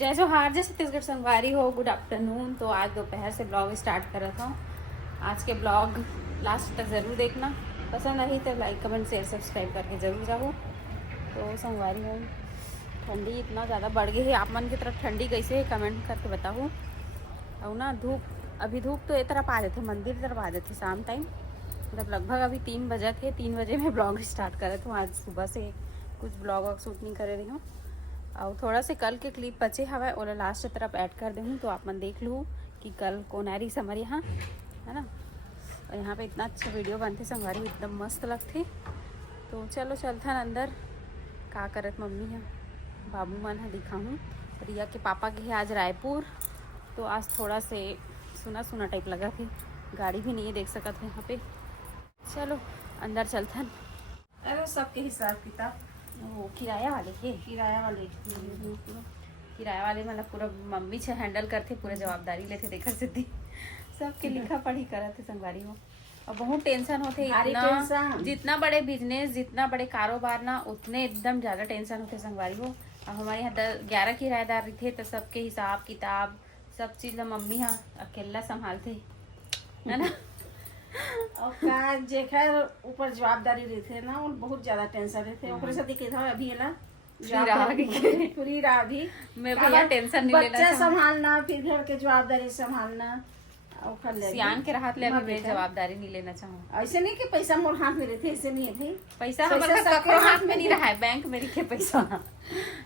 जय जोहार, जय छत्तीसगढ़ संगवारी हो। Good afternoon. तो आज दोपहर से ब्लॉग स्टार्ट कर रहा था। आज के ब्लॉग लास्ट तक ज़रूर देखना, पसंद आई तो लाइक कमेंट शेयर सब्सक्राइब करके ज़रूर जाओ। तो संगवारी हो, ठंडी इतना ज़्यादा बढ़ गई है। आप मन की तरफ ठंडी कैसे है कमेंट करके बताओ। और ना अभी धूप तो एक तरफ आ जाते, मंदिर की तरफ आ जाते शाम टाइम, मतलब लगभग अभी 3 बजे थे। 3 बजे मैं ब्लॉग स्टार्ट कर रही हूँ। आज सुबह से कुछ ब्लॉग वॉग शूट नहीं कर रही हूँ। और थोड़ा से कल के क्लिप बचे हवा और लास्ट तरफ ऐड कर दूँ तो आप मन देख लूँ कि कल कौन आ रही समर यहाँ, है ना। और यहाँ पे इतना अच्छा वीडियो बनते संगवारी, एकदम मस्त लगते। तो चलो चलता अंदर। का करत मम्मी है, बाबू मन है दिखाऊँ। रिया के पापा के है आज रायपुर, तो आज थोड़ा से सुना सुना टाइप लगा थे। गाड़ी भी नहीं है, देख सकते थे यहाँ पे। चलो अंदर चलता। अरे सबके हिसाब किताब वो किराया वाले के किराया वाले किराया वाले मतलब पूरा मम्मी छे हैंडल करते, पूरा जवाबदारी लेते देखर सिद्धि सबके लिखा पढ़ी करते संगवारी हो। और बहुत टेंशन होते इतना, जितना बड़े बिजनेस जितना बड़े कारोबार ना उतने एकदम ज़्यादा टेंशन होते संगवारी हो। और हमारे यहाँ 11 किराएदार थे तो सबके हिसाब किताब सब चीज़ मम्मी यहाँ अकेला संभालते, है ना। और का जेकर ऊपर जवाबदारी रहते ना उन बहुत ज्यादा टेंशन रहते। ओकरे साथ के था अभी ना फ्री रहा भी मैं भैया टेंशन नहीं लेना, बच्चा संभालना फिर घर के जवाबदारी संभालना और कर ले सियान के राहत ले अभी मैं जवाबदारी नहीं लेना चाहूँ। ऐसे नहीं कि पैसा मोर हाथ में रहते, ऐसे नहीं है। पैसा हमारे ककरो हाथ में नहीं रहा है, बैंक में रखे पैसा।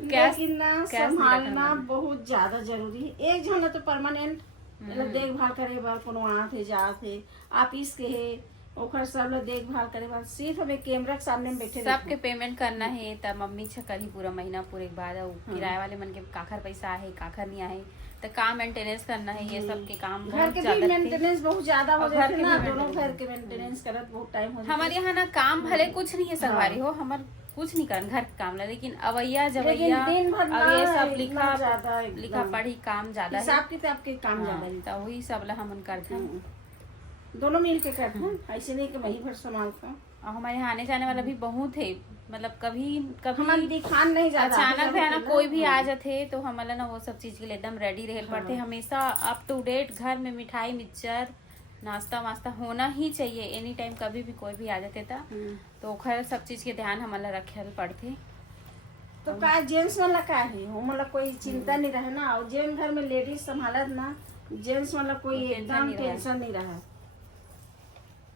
लेकिन ना संभालना बहुत ज्यादा जरूरी है। एक जन तो परमानेंट मतलब देखभाल करे बार कोनो आते जाते ऑफिस के है ओखर सब लोग देखभाल करे बार सिर्फ हमें कैमरा के सामने में बैठे सबके पेमेंट करना है तब मम्मी छकल ही पूरा महीना पूरे के बाद किराए वाले मन के काखर पैसा है काखर नहीं आए तो काम मेंटेनेंस करना है। ये सब के काम घर के भी मेंटेनेंस बहुत ज्यादा हो जाते ना, दोनों घर के मेंटेनेंस करत बहुत टाइम हो जाता। हमारे यहाँ ना काम भले कुछ नहीं है सरकारी हो, हमार कुछ नहीं करन घर के काम ला, लेकिन अवैया जवैया अब ये सब लिखा पढ़ी काम ज्यादा है, हिसाब किताब के काम ज्यादा है। तो वही सब ला हमन करते हैं, दोनों मिल के करते हैं। ऐसे नहीं कि वही भर संभालता। और हमारे यहाँ आने जाने वाला भी बहुत है, मतलब कभी हम दिखान नहीं जाता, अचानक है ना कोई भी आ जाते तो हमारा ना वो सब चीज के लिए एकदम रेडी रहे पड़ते। हमेशा अप टू डेट घर में मिठाई मिक्सचर नाश्ता वास्ता होना ही चाहिए एनी टाइम। कभी भी कोई भी आ जाते था तो खैर सब चीज के ध्यान हमारा रखे पड़ते। तो का जेंट्स वाला का है वो मतलब कोई चिंता नहीं रहे ना। और जेन घर में लेडीज संभालत ना जेंट्स वाला कोई एकदम टेंशन नहीं रहा।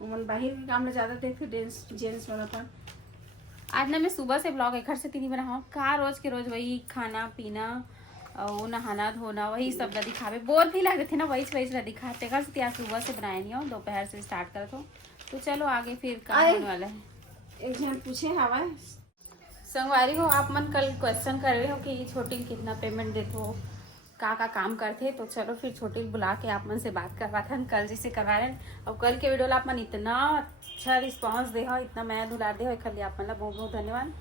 मन बाहर के काम में ज्यादा देखते जेंट्स वाला पर। आज ना मैं सुबह से ब्लॉग एक से 3 बनाऊँ का रोज के रोज वही खाना पीना और नहाना धोना वही सब ला दिखावे, बोर भी लगे थे ना वही ला दिखाते। घर से सुबह से बनाए नहीं हो, दोपहर से स्टार्ट कर दो। तो चलो आगे फिर काम होने वाला है। एक जन पूछे हवा संगवारी हो, आप मन कल क्वेश्चन कर रहे हो कि छोटी कितना पेमेंट देते हो का काम करते। तो चलो फिर छोटी बुला के आप मन से बात करवाते हैं कल जैसे करवा रहे हैं। और कल के वीडियो ला आप मन इतना अच्छा रिस्पांस दे हो, इतना मैं दुलार दे हो, खाली आप मन ला बहुत बहुत धन्यवाद।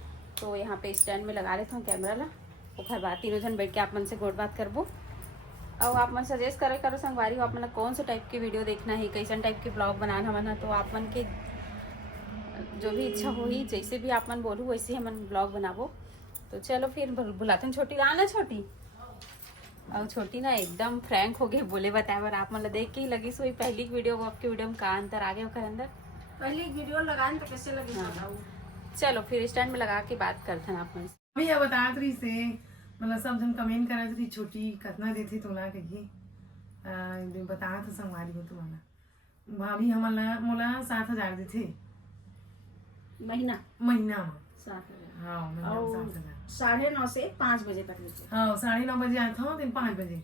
तो यहाँ पे स्टैंड में लगा लेता हूँ कैमरा ला, और फिर बात तीनों जन बैठ के आप मन से गोट बात करबो। और आप मन सजेस्ट करो संगवारी हो आप मन कौन सा टाइप के वीडियो देखना है, कैसन टाइप के ब्लॉग बनाना मन है। तो आप मन के जो भी इच्छा हो ही जैसे भी आप मन बोलूँ वैसे ही हम ब्लॉग बनाबो। तो चलो फिर बुलाते हैं छोटी आना छोटी। और छोटी ना एकदम फ्रैंक हो गई बोले बताए और आप मतलब देख के ही लगी सोई पहली वीडियो आपके वीडियो में का अंतर आ गया अंदर। पहली वीडियो लगाने तो कैसे लगी बताओ। चलो फिर स्टैंड में लगा के बात करते हैं आप भैया बतात रही से मतलब सब जन कमेंट करत रही छोटी कितना देती तोला कहिए बता तो संगवारी हो तुम्हारा भाभी हमारा मोला 7,000 देते महीना में 7,000। हाँ 7,000 9:30 से 5 बजे तक लेते। हाँ 9:30 बजे आता हूँ दिन 5 बजे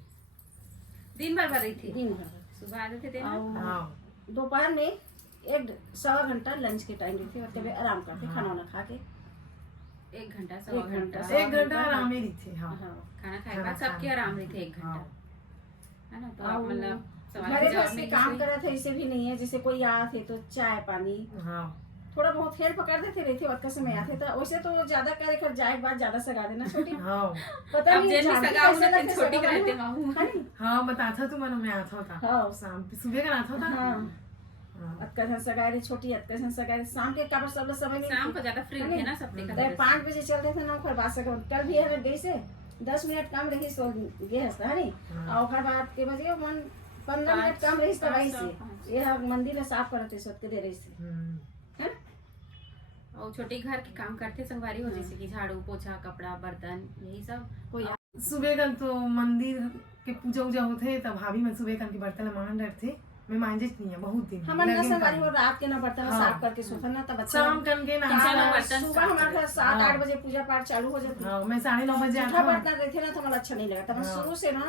दिन भर रही थी। दिन भर सुबह आते थे दोपहर में 1-1.25 घंटा लंच के टाइम देते और तभी आराम करते खाना वाना खा के 1 घंटा 1 घंटा आराम ही रही थी। हाँ खाना खाए बाद सबके आराम रही थे 1 घंटा, है ना। तो आप मतलब मेरे पास में काम करा था ऐसे भी नहीं है जैसे कोई आते तो चाय पानी हाँ थोड़ा बहुत हेल्प कर देते रहते वक्त समय आते तो वैसे तो ज्यादा करे कर जाए बात ज्यादा सगा देना छोटी। हाँ पता नहीं छोटी रहते हाँ बताता तू मन में आता था। हाँ शाम सुबह का आता था। हाँ अतका सगाई छोटी अतका सगाई शाम के काबर सब समय शाम को ज्यादा फ्री थे ना सब 5 बजे चलते थे ना फिर बात कल भी है गई से 10 मिनट काम रही सो गे हस्ता है नी और ओकर बाद के बजे 15 मिनट काम रही तब आई से ये मंदिर में साफ करते सोच के दे रही से है और छोटे घर के काम करते संगवारी हो जैसे कि झाड़ू पोछा कपड़ा बर्तन यही सब कोई सुबह कल तो मंदिर के पूजा उजा होते तब भाभी मैं सुबह कल के बर्तन मान डरते मैं मांझे नहीं है बहुत दिन हमन ना संगवारी हो रात के ना बर्तन साफ करके सोफा ना तब अच्छा शाम कल के ना सुबह हमारे घर 7-8 बजे पूजा पाठ चालू हो जाती है मैं 9:30 बजे जूठा बर्तन रहते ना तो मला अच्छा नहीं लगा तब शुरू से ना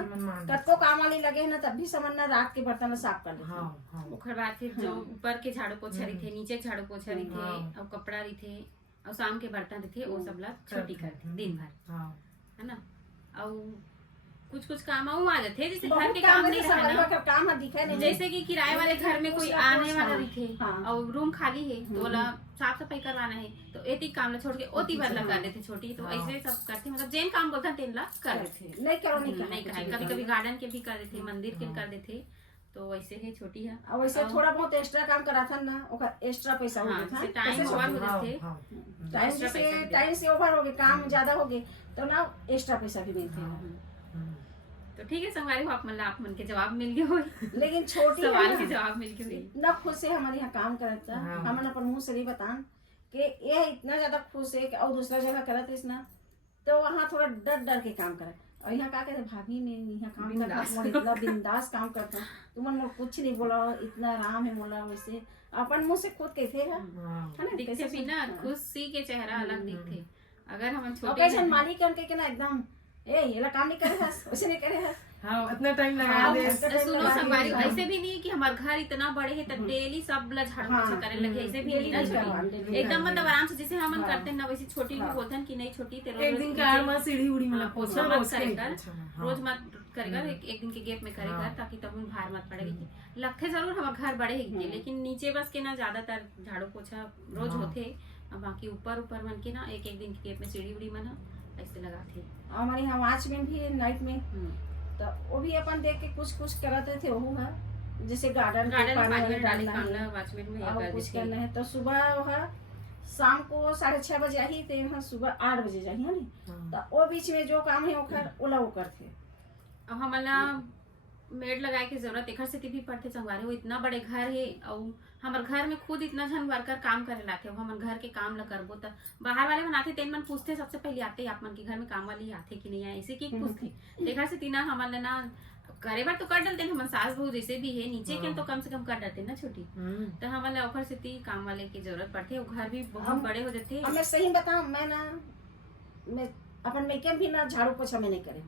कत्तो काम वाली लगे ना तब भी समझ ना रात के बर्तन साफ कर लेते ओकर बाद फिर जो ऊपर के झाड़ू पोछा रही थे नीचे के झाड़ू पोछा रही थे और कपड़ा रही थे और शाम के बर्तन रही थे वो सब ला छोटी करते दिन भर है ना और कुछ काम आ जाते जैसे घर के काम नहीं रहा ना काम दिखा नहीं जैसे कि किराए वाले घर में कोई आने वाला भी थे और रूम खाली है तो बोला साफ सफाई करवाना है तो एती काम ला छोड़ के ओती बार लगा देते छोटी तो ऐसे सब करते मतलब जेन काम बोलता तेन ला कर देते नहीं करो नहीं कराए कभी कभी गार्डन के भी कर देते मंदिर के कर देते तो वैसे है छोटी है और वैसे थोड़ा बहुत एक्स्ट्रा काम करा था ना ओकर एक्स्ट्रा पैसा हो गया था टाइम ओवर हो जाते टाइम से ओवर हो गए काम ज्यादा हो गए तो ना एक्स्ट्रा पैसा भी मिलते तो ठीक है संगवारी हो आप मन के जवाब मिल गए हो लेकिन छोटी सवाल के जवाब मिल गए इतना खुश है हमारे यहाँ काम करता हमन अपन मुंह से नहीं बतान कि ये इतना ज्यादा खुश है कि और दूसरा जगह करत है ना तो वहाँ थोड़ा डर के काम करे और यहाँ का कहते भाभी ने यहाँ काम करता इतना बिंदास काम करता तुमन मोर कुछ नहीं बोला इतना आराम है बोला वैसे अपन मुंह से खुद कहते है ना दिखते भी ना खुशी के चेहरा अलग दिखते अगर हम छोटे कैसे मालिक के उनके ना एकदम ये काम नहीं करे हस उसे नहीं करे हस इतना टाइम लगा दे सुनो संगवारी ऐसे भी नहीं कि हमारे घर इतना बड़े है तो डेली सब ला झाड़ू पोछा करे लगे ऐसे भी नहीं ना एकदम मतलब आराम से जैसे हम करते हैं ना वैसे छोटी भी बोलते हैं कि नहीं छोटी तेरे एक दिन कार में सीढ़ी उड़ी मतलब पोछा मत करेगा रोज मत करेगा एक दिन के गैप में करेगा ताकि तब भार मत पड़ेगी लगते जरूर हमारे घर बड़े है लेकिन नीचे बस के ना ज्यादातर झाड़ू पोछा रोज होते बाकी ऊपर मन के ना एक दिन के गैप में सीढ़ी उड़ी में ना ऐसे लगाते हमारे यहाँ वॉच में भी नाइट में तो वो भी अपन देख के कुछ करते थे वो है जैसे गार्डन में डालना है वॉचमैन में और कुछ करना है तो सुबह वह शाम को 6:30 बजे आई थे यहाँ सुबह 8 बजे जाइए नहीं तो वो बीच में जो काम है वो करते अब हमारा मेड लगाए की जरूरत एक से भी पड़ते संगवारी वो इतना बड़े घर है और हमारे घर में खुद इतना जन वर्कर काम करे लाते हो हमारे घर के काम ला करबो तो बाहर वाले बनाते तेन मन पूछते सबसे पहले आते आप मन के घर में काम वाली आते कि नहीं आए ऐसे की पूछते देखा से तीना हमारे ना करे बार तो कर डालते हम सास बहू जैसे भी है नीचे के तो कम से कम कर डालते ना छोटी तो हमारे ओखर से ती काम वाले की जरूरत पड़ती है घर भी बहुत बड़े हो जाते हैं मैं सही बताऊं मैं अपन मेकअप भी ना झाड़ू पोछा में नहीं करे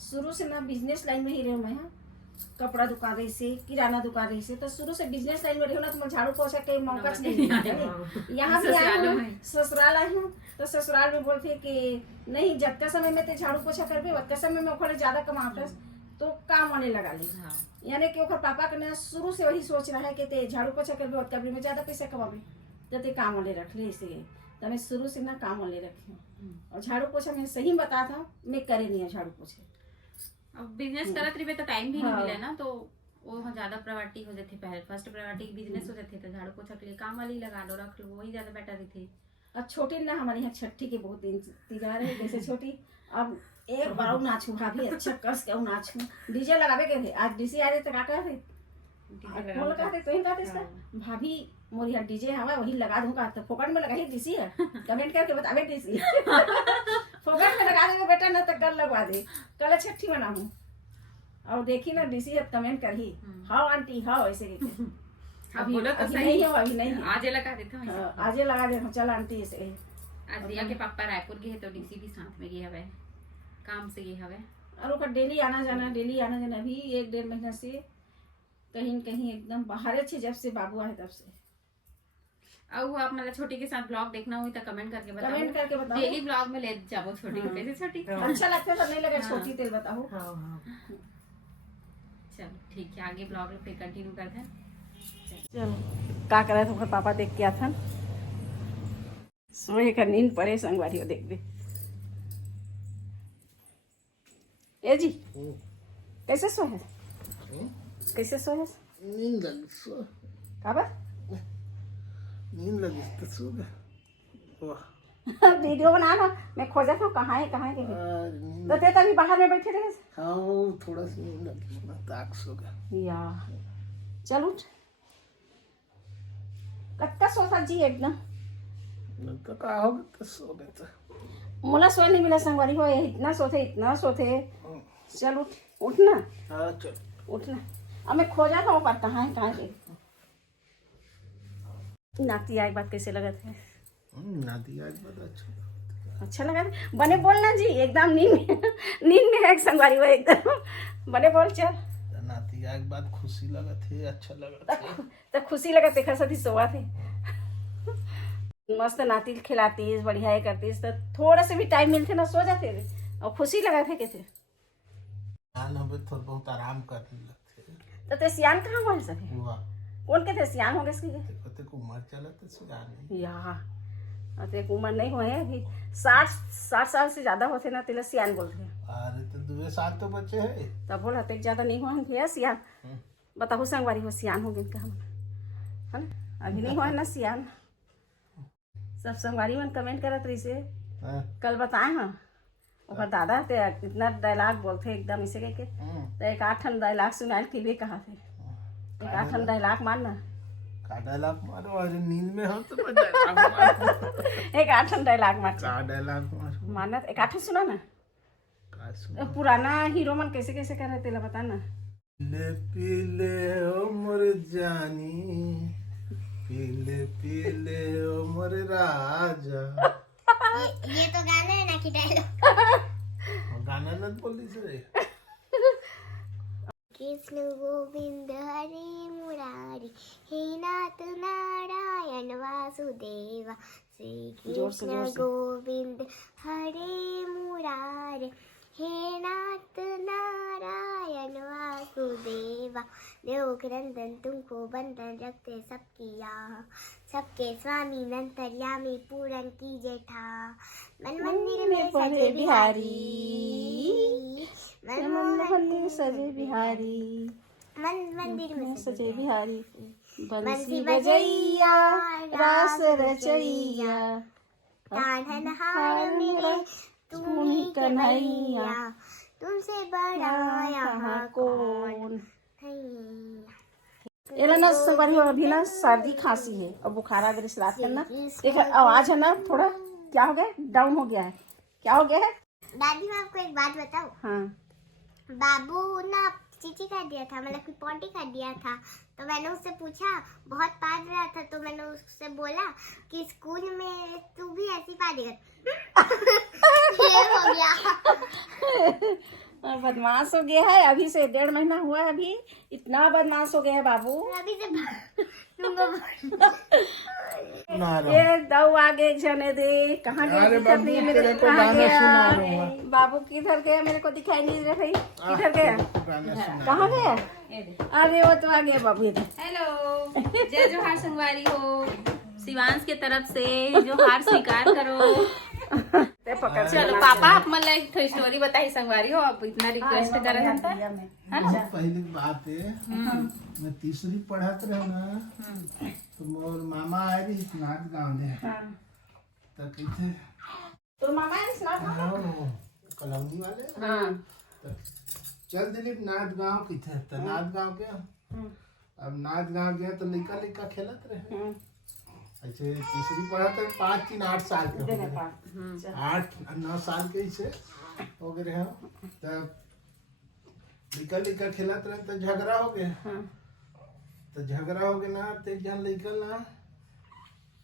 शुरू से ना बिजनेस लाइन में ही रहे मैं कपड़ा दुकान रही से किराना दुकान रही से तो शुरू से बिजनेस लाइन में रही ना तो मैं झाड़ू पोछा के मौका नहीं यहाँ भी आई हूँ ससुराल आई हूँ तो ससुराल में बोलते कि नहीं जब का समय में तो झाड़ू पोछा कर उतना समय में ओखर ज्यादा कमाता तो काम आने लगा ली यानी कि ओखर पापा के ना शुरू से वही सोच रहा है कि ते झाड़ू पोछा कर उतना में ज्यादा पैसा कमाबे तो ते काम वाले रख ले इसे तो मैं शुरू से ना काम वाले रखी और झाड़ू पोछा मैं सही बताता हूँ मैं करे नहीं है झाड़ू पोछे अब बिजनेस करत रही तो टाइम भी नहीं मिले ना तो वो ज्यादा प्रायोरिटी हो जाती पहले फर्स्ट प्रायोरिटी बिजनेस हो जाती तो झाड़ू पोछा के लिए काम वाली लगा लो रख लो वही ज्यादा बेटर रही थी अब छोटी ना हमारे यहाँ छठी के बहुत इंतजार है जैसे छोटी अब एक बार नाचू भाभी अच्छा कस के नाचू डीजे लगावे के थे आज डीसी आ रहे तो का थे बोल कहते तो ही कहते भाभी मोर यहाँ डीजे हवा वही लगा दूंगा तो फोकट में लगा ही डीसी है कमेंट करके बतावे डीसी फोकट में लगा देंगे बेटा ना तो कल लगवा दे कल छठी मनाऊं और देखी ना डीसी है कमेंट कर ही हाँ आंटी हाँ ऐसे अभी बोलो तो सही नहीं हो अभी नहीं आज लगा देते हैं आज लगा दे चल आंटी ऐसे आज रिया के पापा रायपुर गए तो डीसी भी साथ में गए हवे काम से गए हवे और ओकर डेली आना जाना अभी 1-1.5 महीना से कहीं कहीं एकदम बाहर अच्छे जब से बाबू आए तब से अब आप मतलब छोटी के साथ ब्लॉग देखना हुई तो कमेंट करके बताओ डेली ब्लॉग में ले जाओ छोटी को कैसे छोटी अच्छा लगता है नहीं लगा छोटी तेल बताओ चलो ठीक है आगे ब्लॉग फिर कंटिन्यू करते हैं चलो का करे तो पापा देख के आता सोए का नींद पड़े संगवारी हो देख दे ए जी कैसे सोए कैसे सोए नींद लगी सो काबा नींद लगी तो सो गया वाह वीडियो बना ना, मैं खोजा था कहाँ है के तो ते तभी बाहर में बैठे रहे। हाँ थोड़ा सा ताक सो गया या चल उठ कत्ता सोता जी एकदम तो का होगा तो सो गए तो मोला सोए नहीं मिला संगवारी हो, इतना सोते चल उठ ना हाँ चल उठना। अब मैं खोजा था ऊपर कहाँ के नाती आई बात कैसे लगा थे? नाती आज बड़ा अच्छा लगा था। बने बोल ना जी एकदम नींद में है संगवारी हो एकदम बने बोल चल। नाती आज बात खुशी लगा थे, अच्छा लगा थे तो खुशी लगा तेखा साथी सोवा थे मस्त नाती खिलातीस बढ़िया है करतीस तो थोड़ा से भी टाइम मिलते ना सो जाते थे और खुशी लगा थे के थे। थोड़ा बहुत आराम करने लगते तो ते सियान कहाँ हुआ सके? हुआ कौन के थे सियान हो गए इसकी कते को उम्र चला तो सियान या ते उम्र नहीं हुए है अभी 60 साल से ज्यादा होते ना तेला सियान बोलते हैं। अरे तो 2 साल तो बचे है तब बोला ते ज्यादा नहीं हुआ थे सियान। बताओ संगवारी हो सियान हो गए कहा है ना? अभी नहीं हुआ ना सियान। सब संगवारी मन कमेंट करत रही से कल बताए हाँ ओकर दादा ते इतना डायलॉग बोलते एकदम इसे कह के तो एक 8 डायलॉग सुनाए के लिए कहा थे एक 8 डायलॉग मारना का डायलॉग मारो अरे नींद में हम तो डायलॉग मारो एक 8 डायलॉग मार का डायलॉग मारो मारना एक 8 सुना ना का सुन पुराना हीरो मन कैसे कैसे कर रहे थे बता ना। ले पीले ओ मोर जानी पीले ओ मोर राजा ये तो गाना है ना कि डायलॉग गाना न बोली से कृष्ण गोविंद हरे मुरारी हे नाथ नारायण वासुदेवा श्री कृष्ण गोविंद हरे मुरारी हे नाथ नारायण वासुदेवा देव क्रंदन तुमको बंधन रखते सबकी यहाँ सबके स्वामी नंतर्यामी पूरन कीजे ठा मन मंदिर में सजे बिहारी मन मंदिर सजे बिहारी मंदिर में सजे बिहारी बंसी बजैया रास रचैया तानन हार मेरे तुम ही कन्हैया तुमसे बड़ा यहाँ कौन ये ना संगवारी अभी ना सर्दी खांसी है और बुखार आ गया इस रात करना एक आवाज है ना थोड़ा क्या हो गया डाउन हो गया है क्या हो गया है? दादी मैं आपको एक बात बताऊं। हाँ बाबू ना चीची कर दिया था मतलब कि पॉटी कर दिया था तो मैंने उससे पूछा बहुत पाद रहा था तो मैंने उससे बोला कि स्कूल में तू भी ऐसी पादी कर ये हो गया बदमाश हो गया है अभी से 1.5 महीना हुआ है अभी इतना बदमाश हो गया है बाबू। अभी से तुमको ये दो आगे जने दे कहाँ गया मेरे कहाँ गया बाबू किधर गया मेरे को दिखाई नहीं दे रही किधर गया कहाँ गया अरे वो तो आ गया बाबू इधर। हेलो जय जोहार संगवारी हो शिवांश के तरफ से जोहार स्वीकार करो। चलो पापा आप मतलब एक थोड़ी स्टोरी बताई संगवारी हो आप इतना रिक्वेस्ट कर रहे थे पहली बात है मैं तीसरी पढ़त रहे ना तो मोर मामा आए रही नाथ गाँव में तो कहते तो मामा कलौनी वाले हाँ तो चल दिलीप नाथ गाँव कहते तो नाथ गाँव के अब नाथ गाँव गया तो लड़का खेलत रहे ऐसे तीसरी पढ़ा तो 5 3 8 साल के हो गए 8 9 साल के ऐसे हो गए हैं तब लड़का खेलत रहे तो झगड़ा हो गया तो झगड़ा हो गया ना तो एक जन लड़का ना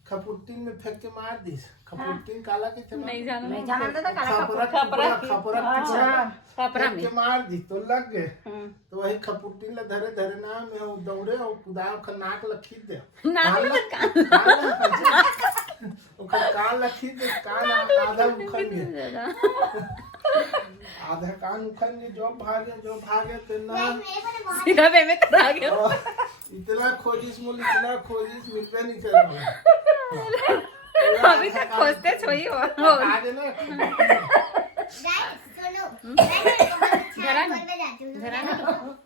खपुट्टीन में फेंक के मार दी खपुट्टीन काला के थे नहीं जाना नहीं जाना था खपरा के मार दी तो लग गए तो वही खपुट्टीन ले धरे धरे ना मैं दौड़े और कुदाव का नाक लखी दे कान लखी दे कान आधा उखड़ गया आधा कान उखड़ गया जो भागे तो ना सीधा पे में करा गया इतना खोजिश मिलते नहीं कर रहा अभी तक खोजते छोई हो आगे ना सुनो घरा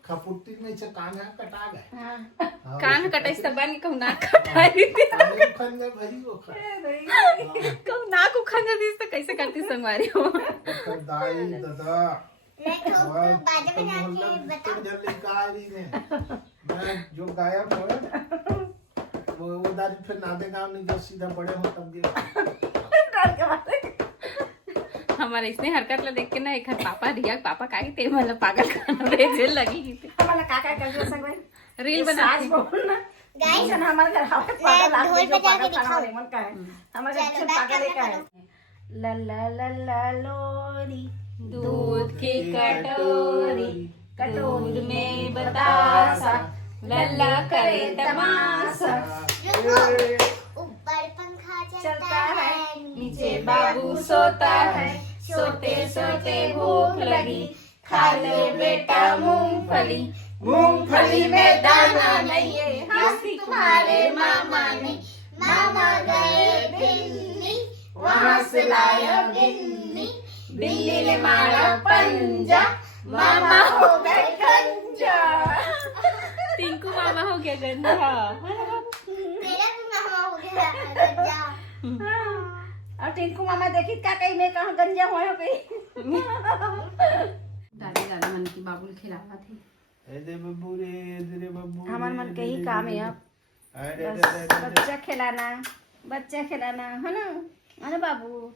खपुट्टी में से कान है कटा गए। हाँ। कान कटाई सब बन कहूँ नाक कटाई कान खन गए भाई वो कहूँ नाक उखन जाती तो कैसे करती संगवारी हो। दाई दादा मैं तो बाजू में जाके बता जल्दी कारी ने मैं जो गायब हो वो दादी फिर नादे गांव नहीं जो सीधा बड़े हो तब गए। हमारे इसने हरकत ला देख के ना एक पापा रिया पापा का ते मतलब पागल खाना भेजे लगी थी हमारा काका कर दिया संग भाई रील बना आज बोल ना गाइस सन हमारे घर हमारे पागल आदमी जो ढोल बजा पागल के खाना दिखाओ। रेमन का है हमारे चलो, अच्छे बैक पागल कैमरा का है। ला ला ला ला लोरी दूध की कटोरी कटोरी में बतासा लल्ला करे तमाशा ऊपर पंखा चलता चलता है, है नीचे बाबू सोता है सोते सोते भूख लगी खा ले बेटा मूंगफली मूंगफली में दाना नहीं है हंसी तुम्हारे मामा ने मामा गए दिल्ली वहाँ से लाया बिल्ली बिल्ली ने मारा पंजा मामा हो गए गंजा टिंकू मामा हो गया गंजा मेरा भी मामा हो गया गंजा। और टिंकू मामा देखी का कहीं मैं कहाँ गंजा हो गई दादी दादा मन की बाबुल खिलावा थी दे बब्बू रे बब्बू हमारे मन के ही काम है अब अरे बस बच्चा खिलाना है ना बाबू।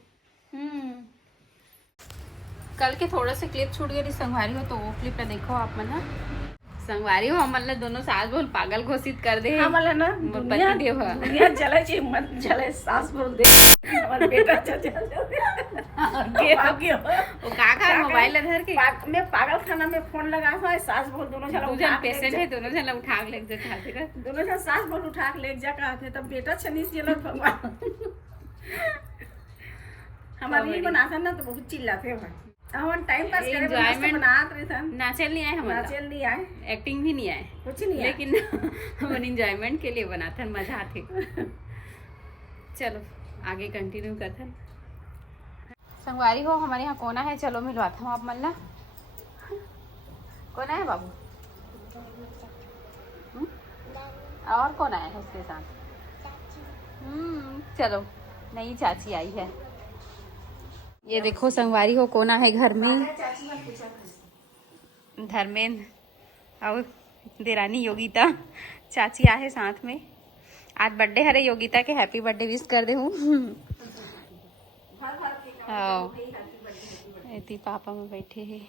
कल के थोड़ा से क्लिप छूट गई संगवारी हो तो वो क्लिप पे देखो आप मन ना संगवारी हो हमन दोनों सास बोल पागल घोषित कर दे हमारा ना पति देव ह। दुनिया जले छी मत जले सास बोल दे हमारा बेटा चल वो काका मोबाइल धर के मैं पागल खाना में फोन लगा था सास बोल दोनों दो जन जन पेशेंट है दोनों जन उठा के ले जाते थे दोनों जन सास बोल उठा के ले जा थे तब बेटा छनीस जेल भगवान हमारे ही बनाता ना तो बहुत चिल्लाते हो हम टाइम पास करे Enjoyment- बनात रहे थे नाचल नहीं आए हमारा नाचल नहीं आए एक्टिंग भी नहीं आए कुछ नहीं आए। लेकिन हम इंजॉयमेंट के लिए बनाते हैं मजा आते चलो आगे कंटिन्यू करते हैं संगवारी हो हमारे यहाँ कोना है चलो मिलवाता हूँ आप मल्ला कोना है बाबू और कौन आया है उसके साथ चलो नई चाची आई है ये देखो संगवारी हो कोना है घर में धर्मेंद्र और देरानी योगिता चाची आए साथ में आज बर्थडे हरे योगिता के हैप्पी बर्थडे विश कर दे हूँ पापा में बैठे हैं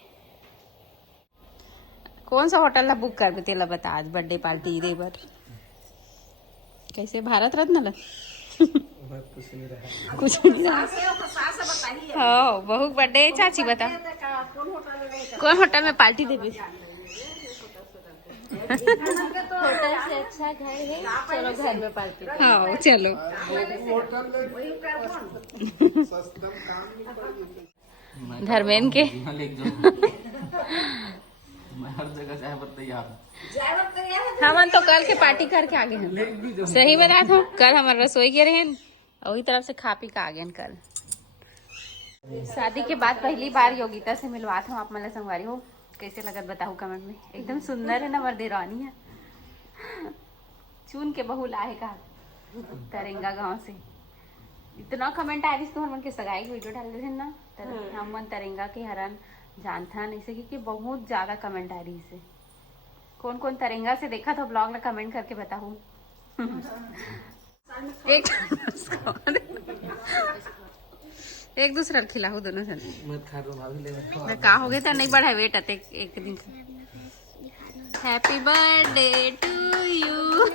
कौन सा होटल ला बुक कर तेला बता आज बर्थडे पार्टी दे बर कैसे भारत रत्न ला कुछ नहीं रहा हाँ बहुत बर्थडे चाची बता कौन होटल में पार्टी देवी होटल से अच्छा घर है चलो घर में पार्टी हाँ चलो धर्मेंद्र के मैं हर जगह जाए पर तैयार हूँ। हमन तो कल के पार्टी करके आगे हैं सही में रात हो कल हमारे रसोई के रहे वही तरफ से खा पी के आ गए कल शादी के बाद पहली बार योगिता से मिलवात हूँ आप मतलब संगवारी हो कैसे लगत बताओ कमेंट में एकदम सुंदर है ना मर्देरानी है चुन के बहू लाए का तरेंगा गांव से इतना कमेंट आ रही तो हम के सगाई की वीडियो डाल देते ना हम मन तरेंगा के हरन जानता नहीं से क्योंकि बहुत ज्यादा कमेंट आ रही से कौन कौन तरेंगा से देखा तो ब्लॉग में कमेंट करके बताऊं एक दूसरा खिलाऊ दोनों से मत खा रो भाभी ले बैठो मैं का हो गया था नहीं बढ़ा वेट आते एक दिन हैप्पी बर्थडे टू यू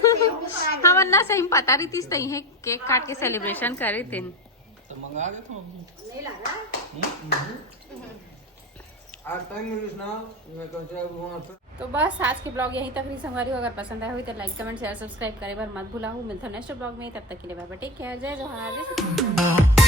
हम अन्ना सही में पता रही थी सही है केक काट के सेलिब्रेशन कर रहे थे तो मंगा दे तो तो बस आज के ब्लॉग यहीं तक रही संगवारी हो अगर पसंद आया हुई तो लाइक कमेंट शेयर सब्सक्राइब करे बार मत भूला मिलता नेक्स्ट ब्लॉग में तब तक के लिए बाय बाय टेक केयर जय जोहार जय